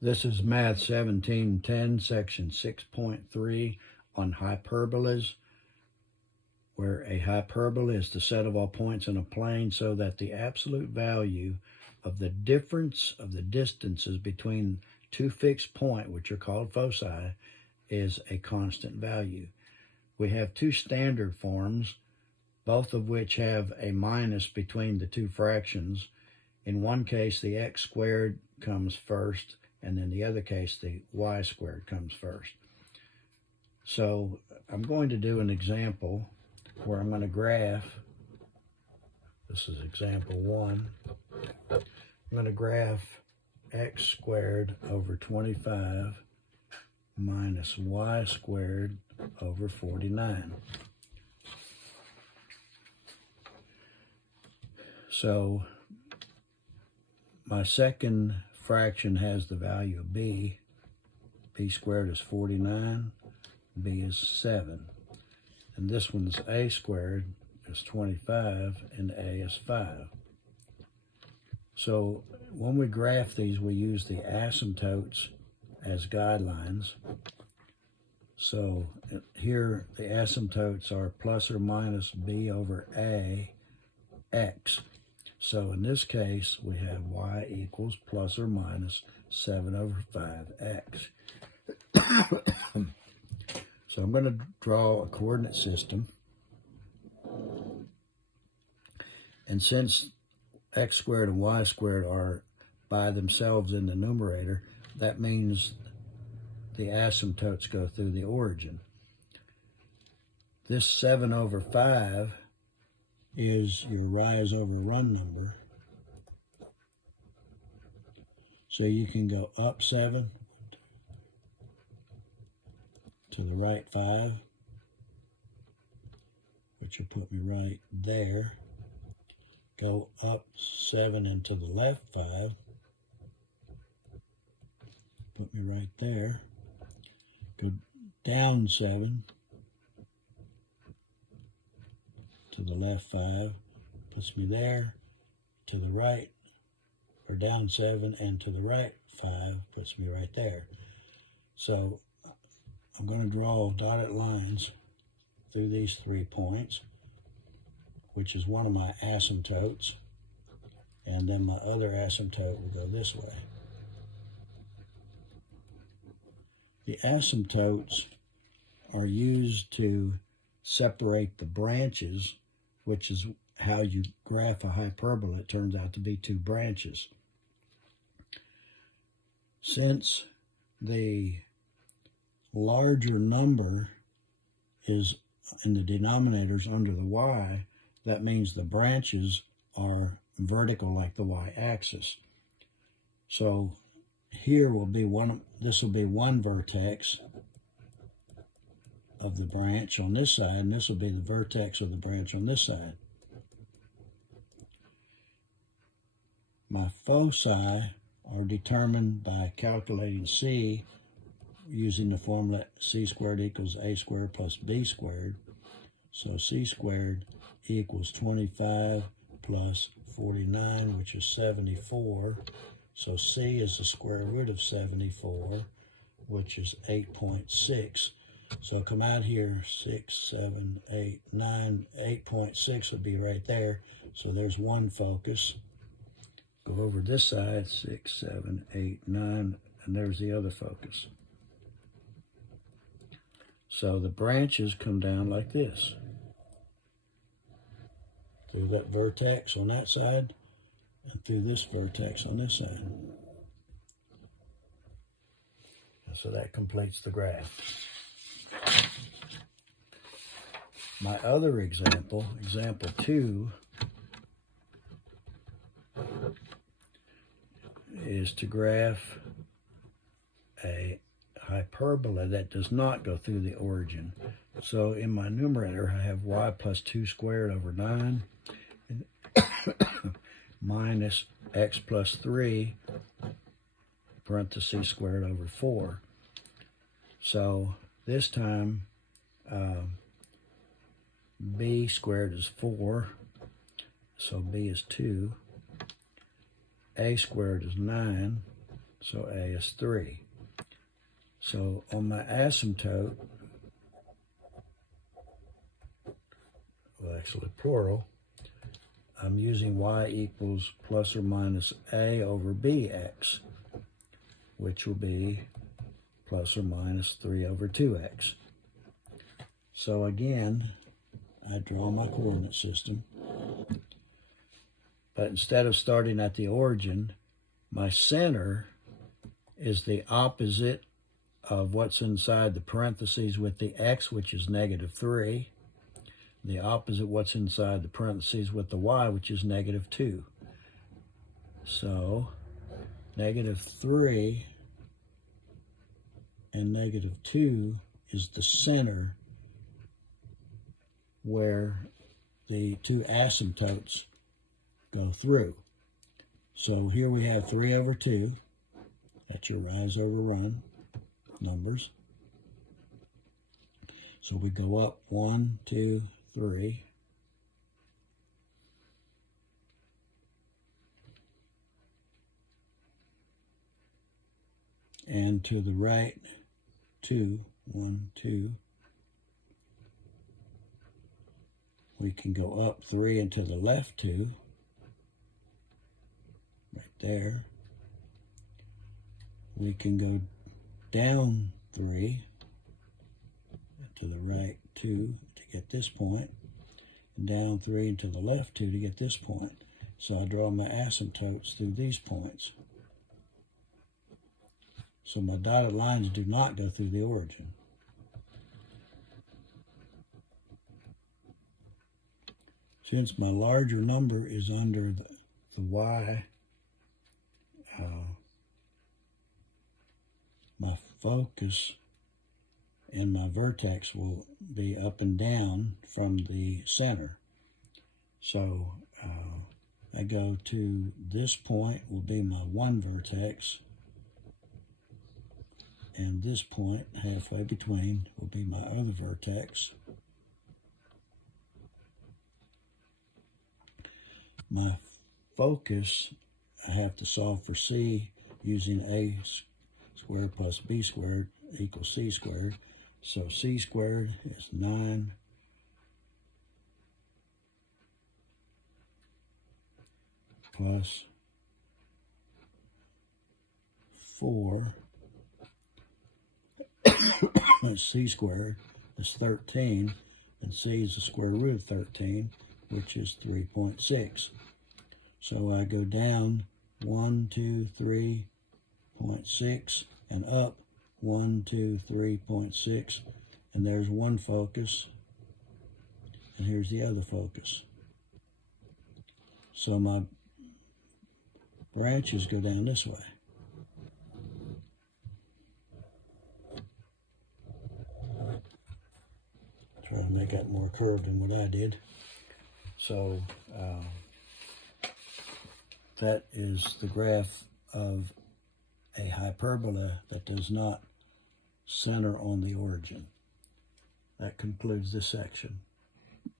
This is Math 1710, Section 6.3 on hyperbolas, where a hyperbola is the set of all points in a plane so that the absolute value of the difference of the distances between two fixed points, which are called foci, is a constant value. We have two standard forms, both of which have a minus between the two fractions. In one case, the x squared comes first, and in the other case, the y squared comes first. So I'm going to do an example where I'm going to graph. This is example 1. I'm going to graph x squared over 25 minus y squared over 49. So my second fraction has the value of b. B squared is 49, b is 7. And this one's a squared is 25, and a is 5. So when we graph these, we use the asymptotes as guidelines. So here the asymptotes are plus or minus b over a x. So in this case, we have y equals plus or minus 7 over 5x. So I'm going to draw a coordinate system. And since x squared and y squared are by themselves in the numerator, that means the asymptotes go through the origin. This 7 over 5 is your rise over run number. So you can go up 7, to the right 5, which will put me right there. Go up 7 and to the left 5, put me right there. Go down 7 to the left 5, puts me there. To the right, or down 7 and to the right 5, puts me right there. So I'm going to draw dotted lines through these 3 points, which is one of my asymptotes, and then my other asymptote will go this way. The asymptotes are used to separate the branches, which is how you graph a hyperbola. It turns out to be 2 branches. Since the larger number is in the denominators under the y, that means the branches are vertical like the y-axis. So here will be this will be one vertex of the branch on this side, and this will be the vertex of the branch on this side. My foci are determined by calculating c using the formula c squared equals a squared plus b squared. So c squared equals 25 plus 49, which is 74. So c is the square root of 74, which is 8.6. So come out here, 6, 7, 8, 9, 8.6 would be right there. So there's one focus. Go over this side, 6, 7, 8, 9, and there's the other focus. So the branches come down like this, through that vertex on that side, and through this vertex on this side. And so that completes the graph. My other example, example 2, is to graph a hyperbola that does not go through the origin. So in my numerator, I have y plus 2 squared over 9 minus x plus 3 parentheses squared over 4. So this time, b squared is 4, so b is 2. A squared is 9, So A is 3. So on my asymptote, well, actually plural, I'm using y equals plus or minus a over bx, which will be plus or minus 3 over 2x. So again, I draw my coordinate system. But instead of starting at the origin, my center is the opposite of what's inside the parentheses with the x, which is negative 3. The opposite what's inside the parentheses with the y, which is negative 2. So negative 3 and negative 2 is the center where the two asymptotes go through. So here we have 3 over 2. That's your rise over run numbers. So we go up 1, 2, 3. And to the right, 2, 1, 2. We can go up 3 and to the left 2. Right there. We can go down 3 to the right 2 to get this point, and down 3 and to the left 2 to get this point. So I draw my asymptotes through these points. So my dotted lines do not go through the origin. Since my larger number is under the y, my focus and my vertex will be up and down from the center. So I go to this point will be my one vertex, and this point halfway between will be my other vertex. My focus, I have to solve for c using a squared plus b squared equals c squared. So c squared is 9 plus 4. C squared is 13, and c is the square root of 13, which is 3.6. So I go down 1, 2, 3.6 and up 1, 2, 3.6, and there's one focus, and here's the other focus. So my branches go down this way. Try to make that more curved than what I did. So that is the graph of a hyperbola that does not center on the origin. That concludes this section.